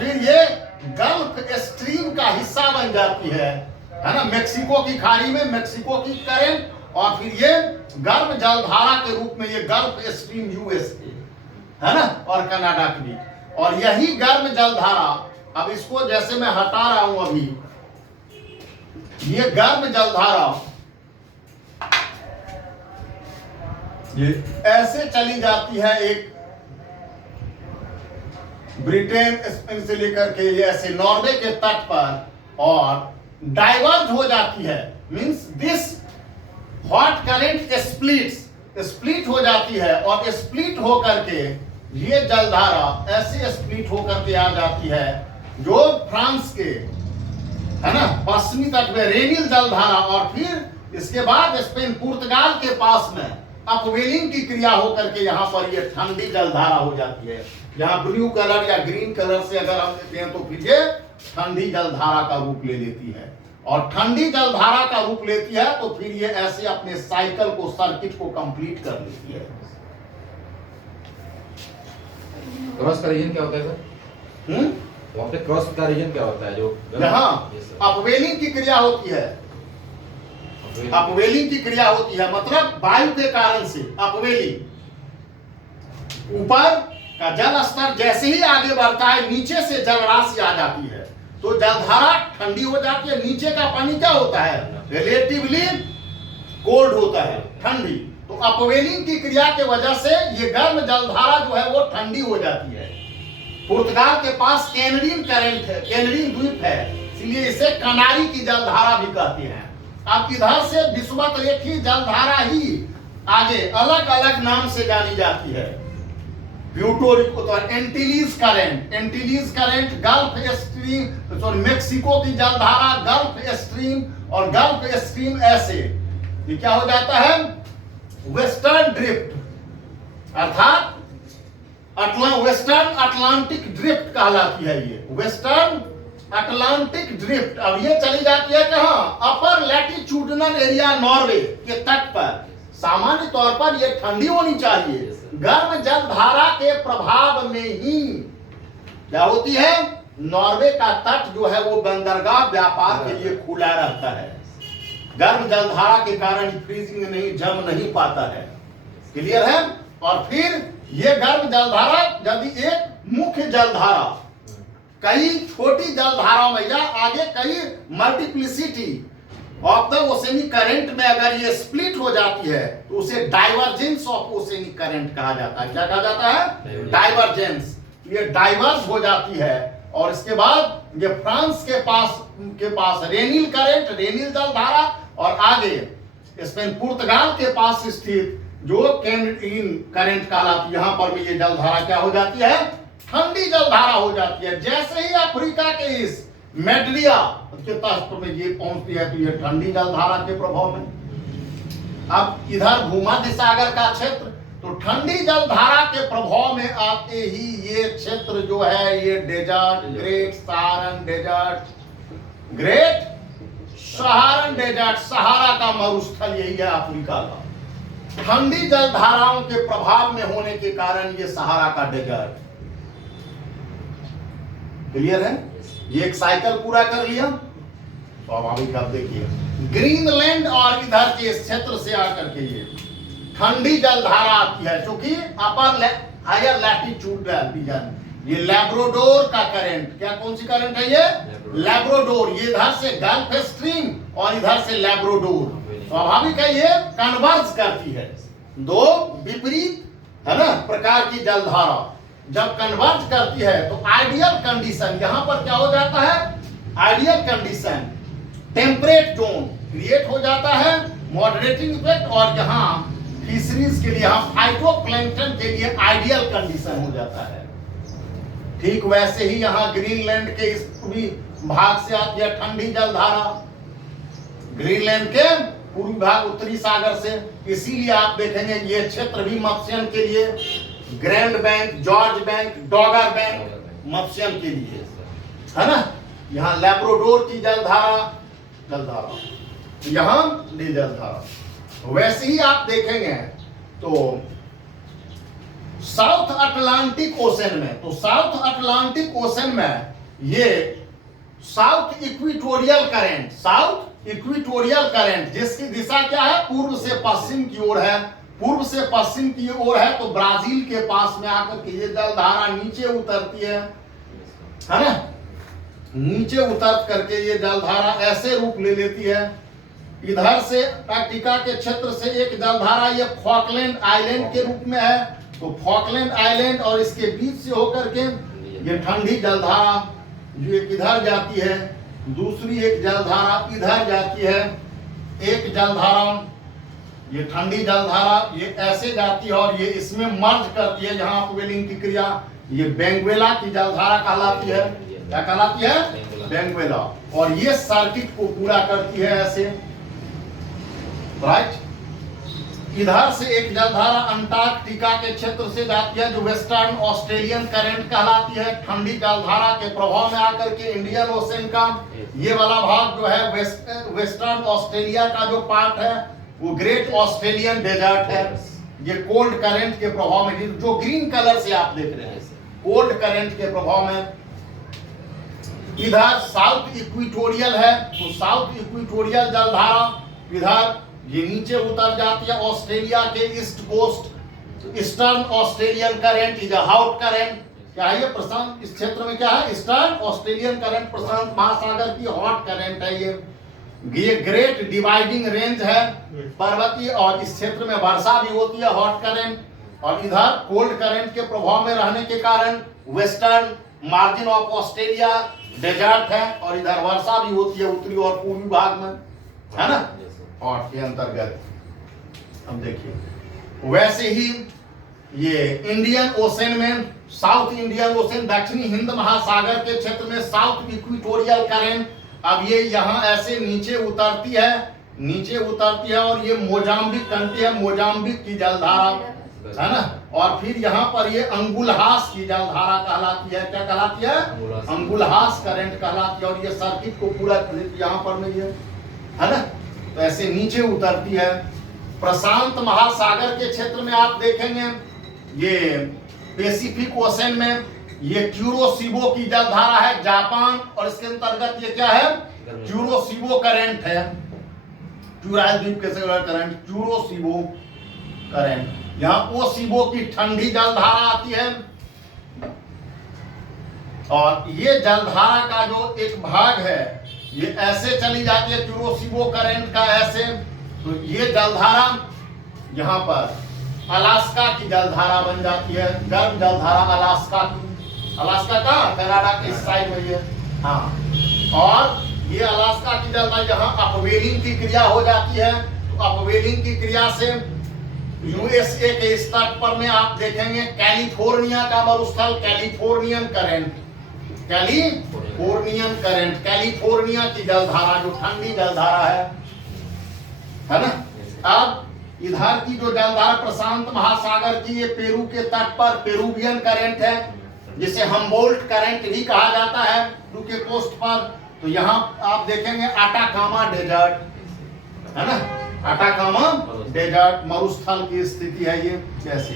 फिर ये gulf stream का हिस्सा बन जाती है ना, मेक्सिको की खाड़ी में मेक्सिको की करेंट, और फिर ये गर्म जलधारा के रूप में ये गल्फ स्ट्रीम यूएसए है ना, और कनाडा की भी। और यही गर्म जलधारा, अब इसको जैसे मैं हटा रहा हूं अभी, ये गर्म जलधारा ये ऐसे चली जाती है, एक ब्रिटेन स्पेन से लेकर के ये ऐसे नॉर्वे के तट पर, और डाइवर्ज हो जाती है। Means this hot current split हो जाती है, और स्प्लिट होकर के ये जलधारा ऐसे स्प्लिट होकर के आ जाती है जो फ्रांस के है ना पश्चिमी तट में रेनिल जलधारा, और फिर इसके बाद स्पेन पुर्तगाल के पास में अपवेलिंग की क्रिया होकर के यहाँ पर ये ठंडी जलधारा हो जाती है। यहाँ ब्लू कलर या ग्रीन कलर से अगर हम देखते हैं तो फिर ये ठंडी जलधारा का रूप ले लेती है, और ठंडी जलधारा का रूप लेती है तो फिर ये ऐसे अपने साइकिल को, सर्किट को कंप्लीट कर लेती है। क्रॉस का रीजन क्या होता है सर? वहाँ पे क्रॉस का रीजन क्या होता है? जो यहाँ अपवेलिंग की क्रिया होती है, अपवेलिंग की क्रिया होती है, मतलब वायु के कारण से अपवेलिंग, ऊपर का जल स्तर जैसे ही आगे बढ़ता है नीचे से जल राशि आ जाती है तो जलधारा ठंडी हो जाती है। नीचे का पानी क्या होता है? रिलेटिवली कोल्ड होता है, ठंडी। तो अपवेलिंग की क्रिया के वजह से ये गर्म जलधारा जो है वो ठंडी हो जाती है। पुर्तगाल के पास कैनरीन करंट है, कैनरीन द्वीप है, इसलिए इसे कनारी की जलधारा भी कहते हैं। अब इधर से विषुवत रेखी जलधारा ही आगे अलग अलग नाम से जानी जाती है। प्यूटोरिको तो Antilles current, gulf stream, sorry Mexico की जलधारा, गल्फ स्ट्रीम, और गल्फ स्ट्रीम ऐसे ये क्या हो जाता है? वेस्टर्न ड्रिफ्ट, अर्थात वेस्टर्न अटलांटिक ड्रिफ्ट कहलाती है ये, वेस्टर्न अटलांटिक ड्रिफ्ट। अब ये चली जाती है कहाँ? अपर लैटिट्यूडनल एरिया नॉर्वे के तट पर। सामान्य तौर पर ये ठंडी होनी चाहिए, गर्म जलधारा के प्रभाव में ही क्या होती है? नॉर्वे का तट जो है वो बंदरगाह व्यापार के लिए खुला रहता है। गर्म जलधारा के कारण फ्रीजिंग नहीं, जम नहीं पाता है। क्लियर है? और फिर ये गर्म जलधारा यदि एक मुख्य जलधारा कई छोटी जलधाराओं में या आगे कई multiplicity of the oceanic current में अगर ये स्प्लिट हो जाती है तो उसे डाइवर्जेंस ऑफ ओसेनिक करंट कहा जाता है। क्या कहा जाता है? डाइवर्जेंस। ये डाइवर्स हो जाती है, और इसके बाद ये फ्रांस के पास रेनिल करंट, रेनिल जलधारा, और आगे स्पेन पुर्तगाल के पास स्थित जो कैनरीन करंट कहलाती है, यहां पर भी ये जलधारा क्या हो जाती है? ठंडी जलधारा हो जाती है। जैसे ही अफ्रीका के इस मेड्रिया के तट में ये पहुंचती है तो ये ठंडी जलधारा के प्रभाव में। अब इधर भूमध्य सागर का क्षेत्र, तो ठंडी जलधारा के प्रभाव में आते ही ये क्षेत्र जो है ये डेजर्ट, ग्रेट सहारन डेजर्ट, सहारा का मरुस्थल यही है अफ्रीका का। ठंडी जलधाराओं के प्रभाव में होने के कारण ये सहारा का डेजर्ट। क्लियर है? ये एक साइकिल पूरा कर लिया। तो अब अभी आप देखिए ग्रीनलैंड और इधर के इस क्षेत्र से आकर के ये ठंडी जलधारा आती है, क्योंकि अपर हायर लैटिट्यूड रीजन। ये लैब्राडोर का करंट, क्या कौन सी करंट है ये? लैब्राडोर। ये इधर से गल्फ स्ट्रीम और इधर से लैब्राडोर। स्वाभाविक है ये कन्वर्ज करती है, दो विपरीत है ना प्रकार की जलधारा जब कन्वर्ज करती है तो आइडियल कंडीशन यहां पर क्या हो जाता है? Ideal condition, temperate zone create हो जाता है, मॉडरेटिंग इफेक्ट, और यहाँ फिशरीज के लिए, यहाँ फाइटोप्लैंक्टन के लिए आइडियल कंडीशन हो जाता है। ठीक वैसे ही यहाँ ग्रीनलैंड के इस पूर्वी भाग से आती है ठंडी जलधारा, ग्रीनलैंड के पूर्वी भाग उत्तरी सागर से। इसीलिए आप देखेंगे ये क्षेत्र भी मत्स्यन के लिए, grand bank, George bank, डॉगर bank मत्स्यन के लिए है ना। यहाँ लैब्राडोर की जलधारा यहाँ जलधारा। वैसे ही आप देखेंगे तो साउथ अटलांटिक ओशन में, तो साउथ अटलांटिक ओशन में ये south equatorial current, south equatorial current जिसकी दिशा क्या है, पूर्व से पश्चिम की ओर है, पूर्व से पश्चिम की ओर है, तो ब्राजील के पास में आकर के ये जलधारा नीचे उतरती है ना, नीचे उतर करके ये जलधारा ऐसे रूप ले लेती है। इधर से अंटार्कटिका के क्षेत्र से एक जलधारा ये फॉकलैंड आइलैंड के रूप में है, तो फॉकलैंड आइलैंड और इसके बीच से होकर के ये ठंडी जलधारा जो एक इधर जाती है, दूसरी एक जलधारा इधर जाती है, एक जलधारा ये ठंडी जलधारा ये ऐसे जाती है और ये इसमें मर्ज करती है, यहाँ अपवेलिंग की क्रिया, ये बेंगुएला की जलधारा कहलाती है। क्या कहलाती है? बेंगुएला। और ये सर्किट को पूरा करती है ऐसे, राइट। इधर से एक जलधारा अंटार्कटिका के क्षेत्र से जाती है जो वेस्टर्न ऑस्ट्रेलियन करंट कहलाती है, ठंडी जलधारा के प्रभाव में आकर के इंडियन ओशन का ये वाला भाग जो है वेस्टर्न ऑस्ट्रेलिया का जो पार्ट है वो ग्रेट ऑस्ट्रेलियन डेजर्ट है, ये कोल्ड करंट के प्रभाव में, जो ग्रीन कलर से आप देख रहे हैं कोल्ड करंट के प्रभाव में। इधर साउथ इक्वेटोरियल है, तो साउथ इक्वेटोरियल जलधारा इधर ये नीचे उतर जाती है ऑस्ट्रेलिया के east coast, eastern Australian current is hot current. क्या है ये? प्रशांत, इस क्षेत्र में क्या है? ईस्टर्न ऑस्ट्रेलियन करंट प्रशांत महासागर की हॉट करंट है ये ग्रेट डिवाइडिंग रेंज है पर्वतीय, और इस क्षेत्र में वर्षा भी होती है हॉट करंट। और इधर कोल्ड करंट के प्रभाव में रहने के कारण western margin of Australia desert है, और इधर वर्षा भी होती है उत्तरी और पूर्वी भाग में, है ना, हॉट के अंतर्गत। अब देखिए वैसे ही ये इंडियन ओशन में, साउथ इंडियन ओशन दक्षिणी हिंद महासागर के क्षेत्र में साउथ इक्वेटोरियल करंट, अब ये यहाँ ऐसे नीचे उतरती है, नीचे उतरती है और ये मोजाम्बिक कंट्री है, मोजाम्बिक की जलधारा है ना, और फिर यहाँ पर ये अंगुलहास की जलधारा कहलाती है। क्या कहलाती है? अंगुलहास करंट कहलाती है, और ये सर्किट को पूरा यहाँ पर में ये है ना, तो ऐसे नीचे उतरती है। प्रशांत महासागर के क्षेत्र में आप देखेंगे ये पैसिफिक ओशन में ये क्यूरोसिबो की जलधारा है जापान, और इसके अंतर्गत ये क्या है? क्यूरोसिबो करंट है, क्यूराइल द्वीप के करंट क्यूरोसिबो करंट। यहाँ ओसिबो की ठंडी जलधारा आती है, और ये जलधारा का जो एक भाग है ये ऐसे चली जाती है क्यूरोसिबो करंट का ऐसे, तो ये जलधारा यहाँ पर अलास्का की जलधारा बन जाती है, गर्म जलधारा अलास्का की। अलास्का कहाँ? कनाडा के इस साइड में ये, हाँ। और ये अलास्का की जलधारा यहाँ अपवेलिंग की क्रिया हो जाती है, तो अपवेलिंग की क्रिया से यूएसए के इस तट पर में आप देखेंगे कैलिफोर्निया का मरुस्थल, Californian current, Californian current, California की जलधारा जो ठंडी जलधारा है ना। अब इधर की जो जलधारा प्रशांत महासागर की, ये पेरू के तट पर पेरूवियन करंट है, जिसे हम्बोल्ट करंट भी कहा जाता है पेरू के कोस्ट पर। तो यहाँ आप देखेंगे अटाकामा डेजर्ट है ना, अटाकामा डेजर्ट मरुस्थल की स्थिति है ये जैसे।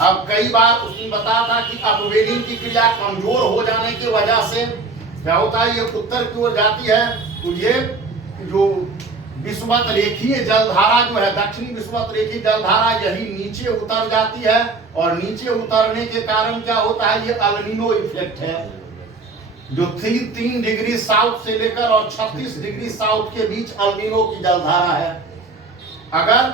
अब कई बार उसने बताया था कि अपवेलिंग की क्रिया कमजोर हो जाने की वजह से क्या होता है, ये उत्तर की ओर जाती है, तो ये जो विषुवत रेखीय जलधारा जो है, दक्षिणी विषुवत रेखीय जलधारा यही नीचे उतर जाती है, और नीचे उतरने के कारण क्या होता है, ये अल्निनो इफेक्ट है, जो 3 डिग्री साउथ से लेकर और 36 डिग्री साउथ के बीच अल्निनो की जलधारा है। अगर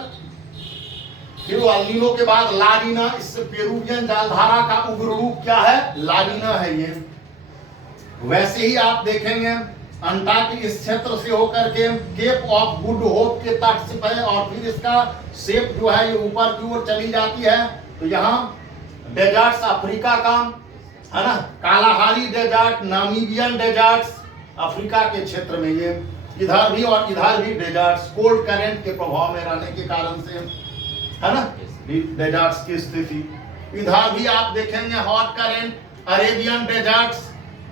फिर अल्निनो के बाद लानीना, इससे पेरूवियन जलधारा का उग्र रूप क्या है? लानीना है ये। वैसे ही आप देखेंगे अंटार्कटिक इस क्षेत्र से होकर के केप ऑफ गुड होप के तट से पहले, और फिर इसका शेप जो है ये ऊपर की ओर चली जाती है, तो यहाँ डेजर्ट्स अफ्रीका का है ना, Kalahari desert, Namibian deserts Africa के क्षेत्र में ये, इधर भी और इधर भी डेजर्ट्स कोल्ड करंट के प्रभाव में रहने के कारण से है ना डेजर्ट्स की स्थिति। इधर भी आप देखेंगे hot current, Arabian deserts,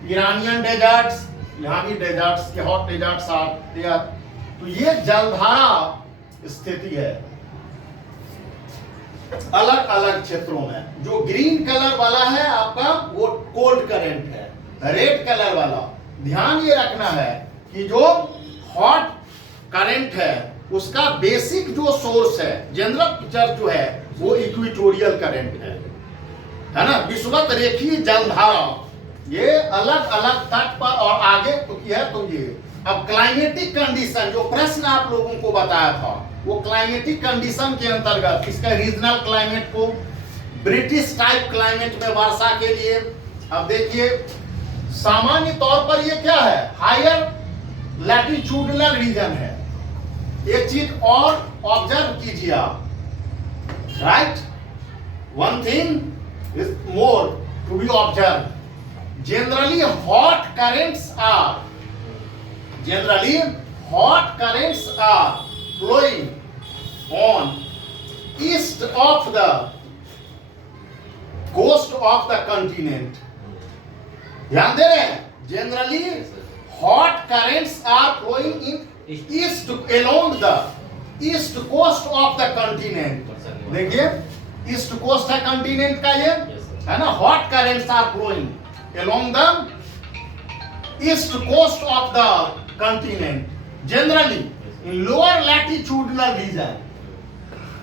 Iranian deserts, यहाँ भी डेजर्ट्स के हॉट डेजर्ट्स आते हैं। तो ये जलधारा स्थिति है। अलग अलग क्षेत्रों में। जो ग्रीन कलर वाला है आपका वो कोल्ड करंट है। रेड कलर वाला ध्यान ये रखना है कि जो हॉट करंट है उसका बेसिक जो सोर्स है, जनरल पिक्चर जो है वो इक्वेटोरियल करंट है ना, विषुवत रेखीय जलधारा। ये अलग अलग तट पर और आगे तो किया है। तो ये अब क्लाइमेटिक कंडीशन जो प्रश्न आप लोगों को बताया था वो क्लाइमेटिक कंडीशन के अंतर्गत इसका रीजनल क्लाइमेट को ब्रिटिश टाइप क्लाइमेट में वर्षा के लिए। अब देखिए सामान्य तौर पर ये क्या है, हायर लैटिट्यूडनल रीजन है। एक चीज और ऑब्जर्व कीजिए आप, right, one thing is more to be observe. generally hot currents are flowing on east of the coast of the continent। ध्यान दे रहे हैं, generally hot currents are flowing in east along the east coast of the continent। देखिए ईस्ट कोस्ट है continent का, ये है ना। Hot currents are flowing along the east coast of the continent, generally in lower latitudinal region,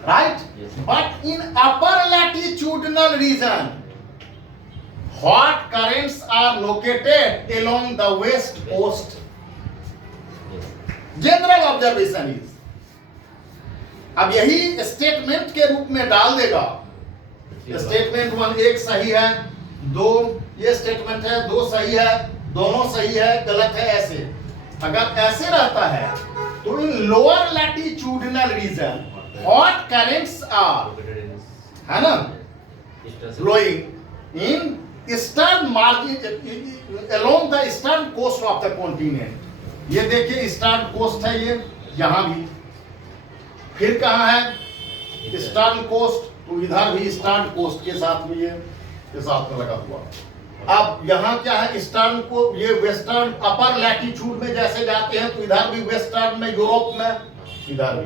right? But in upper latitudinal region, hot currents are located along the west coast। General observation is, अब यही statement के रूप में डाल देगा। Statement 1 एक सही है, 2 ये स्टेटमेंट है, 2 सही है, दोनों सही है, गलत है, ऐसे। अगर ऐसे रहता है तो in lower latitudinal region hot currents are, है ना, flowing in eastern margin along the eastern coast of the continent. ये देखिए ईस्टर्न कोस्ट है, ये यहां भी। फिर कहां है ईस्टर्न कोस्ट, तो इधर भी ईस्टर्न कोस्ट के साथ भी है, के साथ में लगा हुआ। अब यहाँ क्या है, ईस्टर्न को ये वेस्टर्न अपर लैटिट्यूड में जैसे जाते हैं तो इधर भी वेस्टर्न में, यूरोप में, इधर भी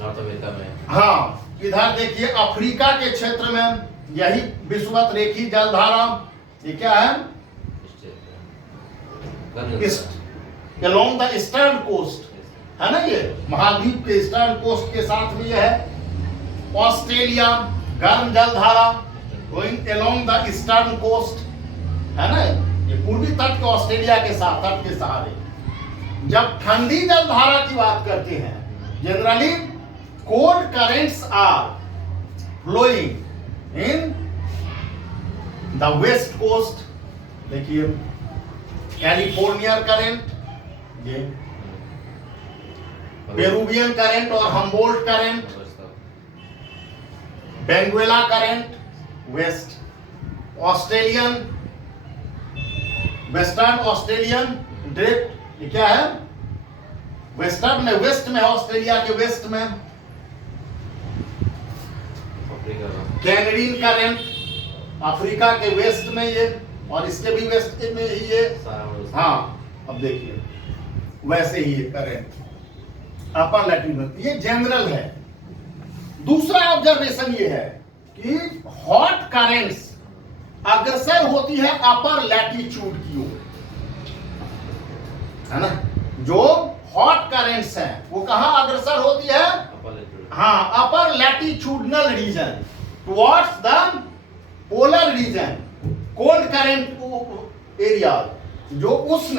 नॉर्थ अमेरिका में, हाँ इधर देखिए अफ्रीका के क्षेत्र में यही विषुवत रेखीय जलधारा। ये क्या है, अलोंग द ईस्टर्न कोस्ट, है ना, ये महाद्वीप के ईस्टर्न कोस्ट के साथ में ये है। ऑस्ट्रेलिया गर्म जलधारा going along the eastern coast, है ना, ये पूर्वी तट के ऑस्ट्रेलिया के साथ तट के सहारे। जब ठंडी जलधारा की बात करते हैं, generally cold currents are flowing in the west coast. देखिए कैलिफोर्निया करंट, ये पेरुवियन करंट और Humboldt current, Benguela current west, Australian western Australian drift, ये क्या है, वेस्टर्न में, वेस्ट में, ऑस्ट्रेलिया के वेस्ट में। कैनेडियन करंट अफ्रीका के वेस्ट में ये, और इसके भी वेस्ट में ही ये, हाँ। अब देखिए वैसे ही ये करंट अपर लैटिट्यूड, ये जनरल है। दूसरा ऑब्जर्वेशन ये है कि हॉट करेंट्स अग्रसर होती है अपर लैटिट्यूड की ओर, है ना। जो हॉट करेंट्स हैं वो कहां अग्रसर होती है, हाँ upper latitudinal region towards the polar region. Cold current area जो उष्ण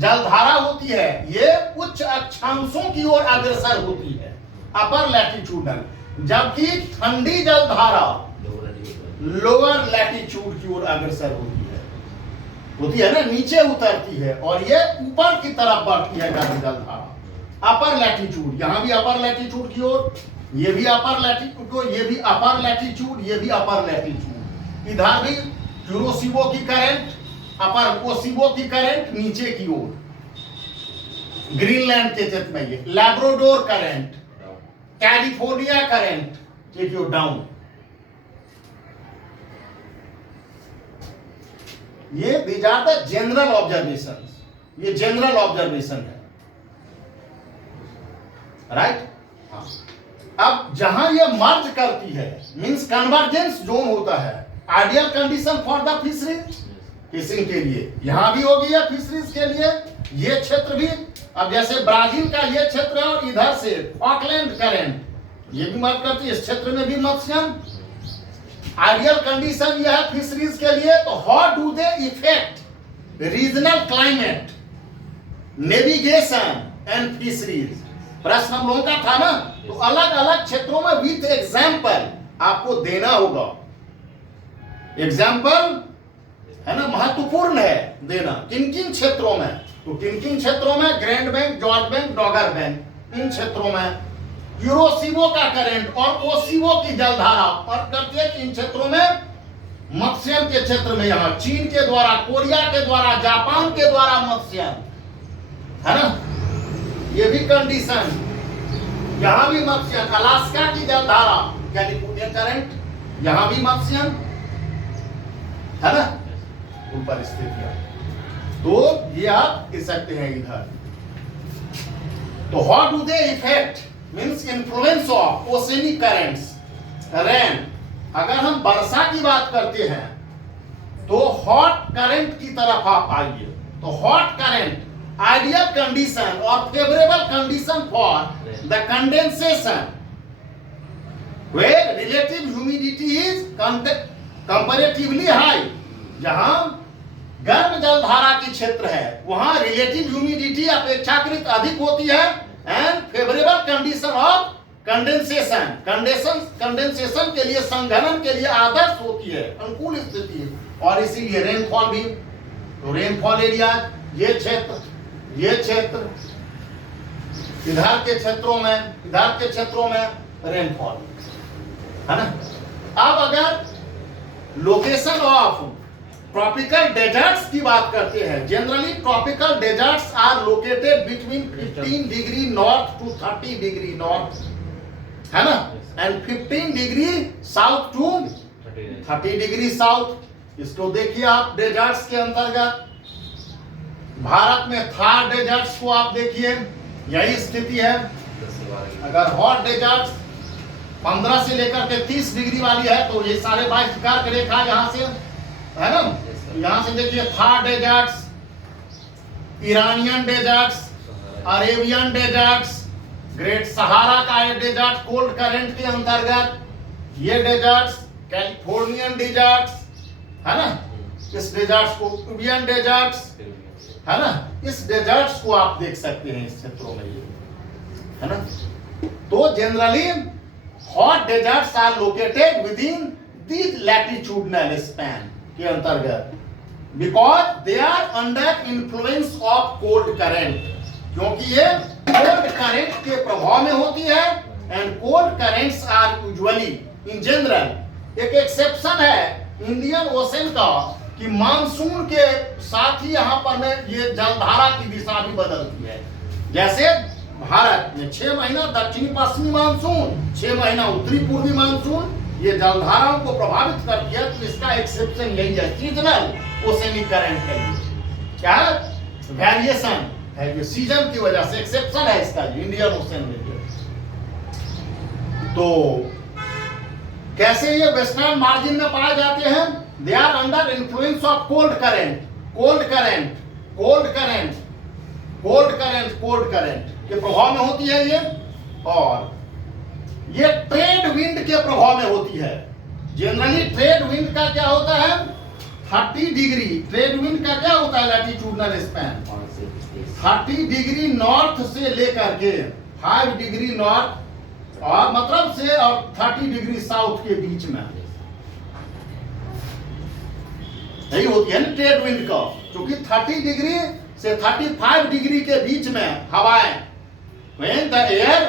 जलधारा होती है ये उच्च अक्षांशों की ओर अग्रसर होती है, अपर लैटिट्यूडनल, जबकि ठंडी जलधारा लोअर लैटिट्यूड की ओर अग्रसर होती है ना, नीचे उतरती है, और ये ऊपर की तरफ बढ़ती है गर्म जलधारा। अपर लैटिट्यूड, यहां भी अपर लैटिट्यूड की ओर, ये भी अपर लैटिट्यूड को, ये भी अपर लैटिट्यूड, ये भी अपर लैटिट्यूड। इधर भी यूरोसिबो की करंट, अपर ओसिबो की करंट नीचे की ओर, ग्रीनलैंड के क्षेत्र में ये Labrador current, California current take you down. ये these are the general observation, ये जनरल ऑब्जर्वेशन है, राइट। हाँ अब जहां ये मर्ज करती है मींस कन्वर्जेंस जोन होता है, ideal condition for the fishing के लिए यहां भी होगी है फिशरीज के लिए, ये क्षेत्र भी। अब जैसे ब्राजील का ये क्षेत्र है और इधर से ऑकलैंड करेंट ये भी मर्ज करती है, इस क्षेत्र में भी मत्स्यन। आइडियल कंडीशन यह है फिशरीज के लिए। तो how do they effect regional climate, navigation and fisheries, प्रश्न हम लोगों का था ना। तो अलग अलग क्षेत्रों में विथ एग्जाम्पल आपको देना होगा। एग्जाम्पल है ना, महत्वपूर्ण है देना। किन किन क्षेत्रों में, तो किन किन क्षेत्रों में, grand bank, George bank, डॉगर bank, इन क्षेत्रों में यूरोसिवो का करंट और ओसिवो की जलधारा पर करते हैं कि इन क्षेत्रों में मत्स्यन के क्षेत्र में, यहां चीन के द्वारा, कोरिया के द्वारा, जापान के द्वारा मत्स्यन है ना, ये भी कंडीशन। यहां भी मत्स्यन, अलास्का की जलधारा, कैलिफोर्निया करंट, यहां भी मत्स्यन है ना, उन परिस्थितियां। तो ये आप कह सकते हैं इधर। तो how do they effect means influence of oceanic currents, rain. अगर हम वर्षा की बात करते हैं तो हॉट करंट की तरफ आप आइए। तो हॉट करंट आइडियल कंडीशन और favourable condition for the condensation where relative humidity is comparatively high. जहां गर्म जलधारा की क्षेत्र है वहां रिलेटिव ह्यूमिडिटी अपेक्षाकृत अधिक होती है and favourable condition of condensation के लिए, संघनन के लिए आदर्श होती है, अनुकूल स्थिति है। और इसीलिए रेनफॉल भी। तो रेनफॉल एरिया ये क्षेत्र, ये क्षेत्र, इधर के क्षेत्रों में रेनफॉल है ना। अब अगर लोकेशन ऑफ ट्रॉपिकल डेजर्ट्स की बात करते हैं, generally tropical deserts are located between 15 degree north to 30 degree north है ना, and 15 degree south to 30 degree south. इसको देखिए आप डेजर्ट्स के अंतर्गत। भारत में थार डेजर्ट्स को आप देखिए, यही स्थिति है। अगर हॉट डेजर्ट्स 15 से लेकर के 30 डिग्री वाली है तो ये सारे 22 कर्क रेखा यहां से है ना, यहां से देखिए Thar deserts, Iranian deserts, Arabian deserts, great Sahara का डेजर्ट कोल्ड करंट के अंतर्गत, ये डेजर्ट्स, कैलिफोर्नियन डेजर्ट्स है ना, इस डेजर्ट्स को क्यूबियन डेजर्ट्स है ना, इस डेजर्ट्स को आप देख सकते हैं इस क्षेत्रों में ये है ना। तो generally hot deserts are located within these latitudinal span के अंतर्गत because they are under influence of cold current, क्योंकि ये कोल्ड करंट के प्रभाव में होती है। And cold currents are usually in general, एक एक्सेप्शन है इंडियन ओशन का कि मानसून के साथ ही यहां पर में ये जलधारा की दिशा भी बदलती है। जैसे भारत में 6 महीना दक्षिणी पश्चिमी मानसून, 6 महीना उत्तरी पूर्वी मानसून, ये जलधाराओं को प्रभावित करती है। तो इसका एक्सेप्शन यही है, सीजनल ओशनिक करंट है। क्या वेरिएशन है, ये सीजन की वजह से एक्सेप्शन है इसका इंडियन ओशन में। तो कैसे ये वेस्टर्न मार्जिन में पाए जाते हैं? They are under influence of cold current के प्रभाव में होती है ये, और ये ट्रेड विंड के प्रभाव में होती है। जनरली ट्रेड विंड का क्या होता है? 30 डिग्री। ट्रेड विंड का क्या होता है? लैटिट्यूडनल स्पैन 30 डिग्री नॉर्थ से लेकर के 5 डिग्री नॉर्थ और मतलब से और 30 डिग्री साउथ के बीच में यही होती है ना ट्रेड विंड का। क्योंकि 30 डिग्री से 35 डिग्री के बीच में हवाएं, when the air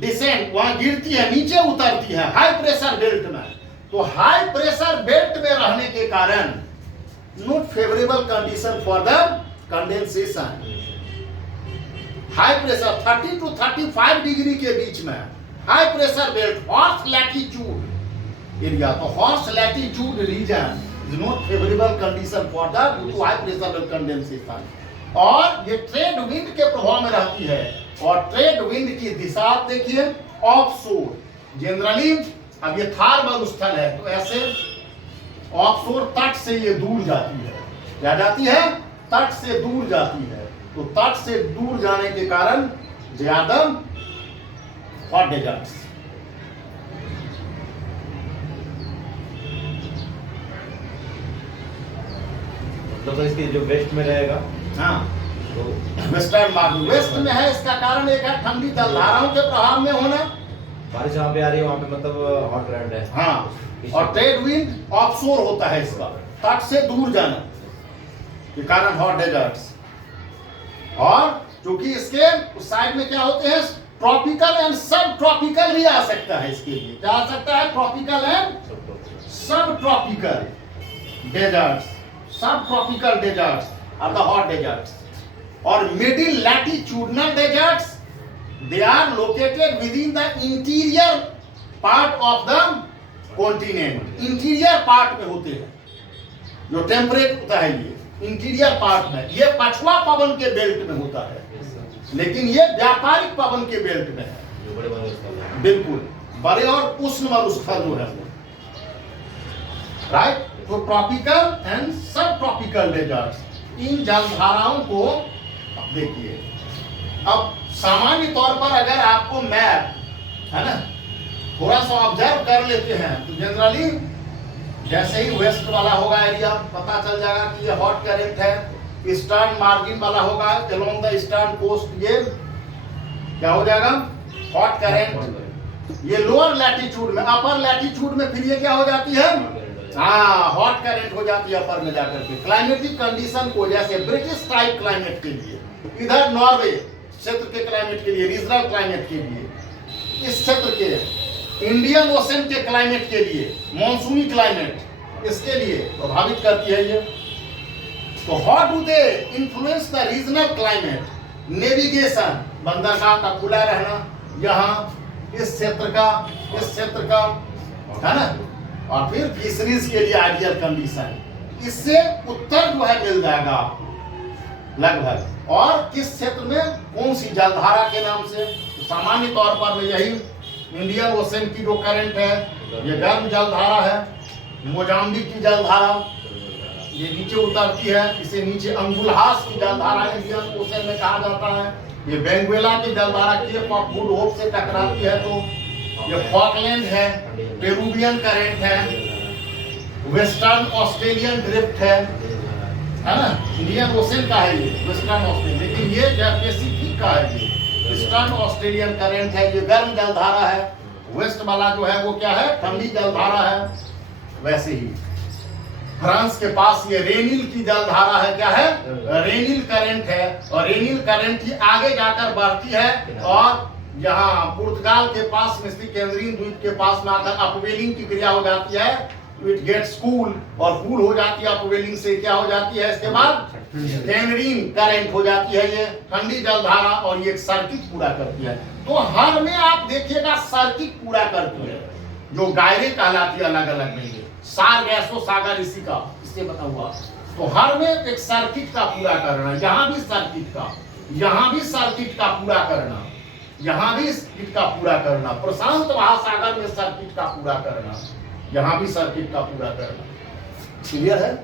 descend, वहां गिरती है, नीचे उतरती है हाई प्रेशर बेल्ट में। तो हाई प्रेशर बेल्ट में रहने के कारण not favourable condition for the condensation. High pressure 30 to 35 degree के बीच में high pressure belt, horse latitude area. तो horse latitude region is not favourable condition for the high pressure belt condensation. और ये ट्रेड विंड के प्रभाव में रहती है। और ट्रेड विंड की दिशा आप देखिए ऑफ शोर, जनरली अब ये थार मरुस्थल है तो ऐसे ऑफशोर तट से ये दूर जाती है। क्या जाती है? तट से दूर जाती है। तो तट से दूर जाने के कारण ज्यादा हॉट डेजर्ट्स। तो इसके जो वेस्ट में रहेगा, हाँ, तो वेस्टर्न मार्जिन वेस्ट में है। इसका कारण एक है ठंडी जलधाराओं के प्रभाव में होना। बारिश जहाँ पे आ रही है वहाँ पे मतलब हॉट करंट है। हाँ, और ट्रेड विंड ऑफशोर होता है इसका, तट से दूर जाना के कारण हॉट डेजर्ट्स। और क्योंकि इसके उस साइड में क्या होते हैं, ट्रॉपिकल एंड सब ट्रॉपिकल भी आ सकता है। इसके लिए क्या आ सकता है? Tropical and sub tropical deserts. Sub tropical deserts are the hot deserts. और middle latitudinal deserts, they are located within the interior part of the continent। Interior part में होते हैं, जो टेम्परेट होता है ये इंटीरियर पार्ट में। ये पछुआ पवन के बेल्ट में होता है, लेकिन ये व्यापारिक पवन के बेल्ट में है। जो बड़े मरुस्थल हैं। बिल्कुल, बड़े और उष्ण मरुस्थल जो है वो, राइट। तो tropical and sub tropical desserts, इन जलधाराओं को अब देखिए। अब सामान्य तौर पर अगर आपको मैप है ना थोड़ा सा ऑब्जर्व कर लेते हैं तो जनरली जैसे ही वेस्ट वाला होगा एरिया, पता चल जाएगा कि ये हॉट करंट है। ईस्टर्न मार्जिन वाला होगा अलोंग द ईस्टर्न कोस्ट, ये क्या हो जाएगा? Hot current. ये लोअर लैटिट्यूड में, अपर लैटिट्यूड में फिर ये क्या हो जाती है? हाँ, हॉट करंट हो जाती है अपर में जाकर के। क्लाइमेटिक कंडीशन को, जैसे ब्रिटिश टाइप क्लाइमेट के लिए, इधर नॉर्वे क्षेत्र के क्लाइमेट के लिए, रीजनल क्लाइमेट के लिए, इस क्षेत्र के इंडियन ओशन के क्लाइमेट के लिए, मॉनसूनी क्लाइमेट, इसके लिए प्रभावित करती है ये। तो how do they influence the regional climate? Navigation, बंदरगाह का खुला रहना, यहाँ इस क्षेत्र का है ना, और फिर फिशरीज के लिए आइडियल कंडीशन। इससे उत्तर जो है मिल जाएगा आपको लगभग, और किस क्षेत्र में कौन सी जलधारा के नाम से। तो सामान्य तौर पर में यही इंडियन ओशन की जो करंट है, ये गर्म जलधारा है। मोजाम्बिक की जलधारा ये नीचे उतरती है, इसे नीचे अंगुलहास की जलधारा इंडियन ओशन में कहा जाता है। ये वेनेजुएला की जलधारा केप ऑफ गुड होप से टकराती है, तो ये फॉकलैंड है। पेरुवियन करंट है, वेस्टर्न ऑस्ट्रेलियन ड्रिफ्ट है ना, इंडियन ओशन का है ये, वेस्टर्न ऑस्ट्रेलिया, लेकिन ये पैसिफिक का है। ये ईस्टर्न ऑस्ट्रेलियन करंट है, ये गर्म जलधारा है। वेस्ट वाला जो है वो क्या है? ठंडी जलधारा है। वैसे ही फ्रांस के पास ये रेनिल की जलधारा है, क्या है? रेनिल करंट है, और रेनिल करंट ही आगे जाकर बढ़ती है और यहाँ पुर्तगाल के पास में स्थित केंद्रीय द्वीप के पास में आकर अपवेलिंग की क्रिया हो जाती है। इट गेट्स कूल, और कूल हो जाती है अपवेलिंग से, क्या हो जाती है इसके बाद? केंद्रीय करंट हो जाती है ये ठंडी जलधारा, और ये एक सर्किट पूरा करती है। तो हर में आप देखिएगा सर्किट पूरा करती है, जो गायरे कहलाती है अलग अलग में। ये सार गैसो सागर इसी का, इससे बता हुआ। तो हर में एक सर्किट का पूरा करना, यहाँ भी सर्किट का, यहाँ भी सर्किट का पूरा करना, यहाँ भी सर्किट का पूरा करना, प्रशांत महासागर में सर्किट का पूरा करना, यहाँ भी सर्किट का पूरा करना। क्लियर है?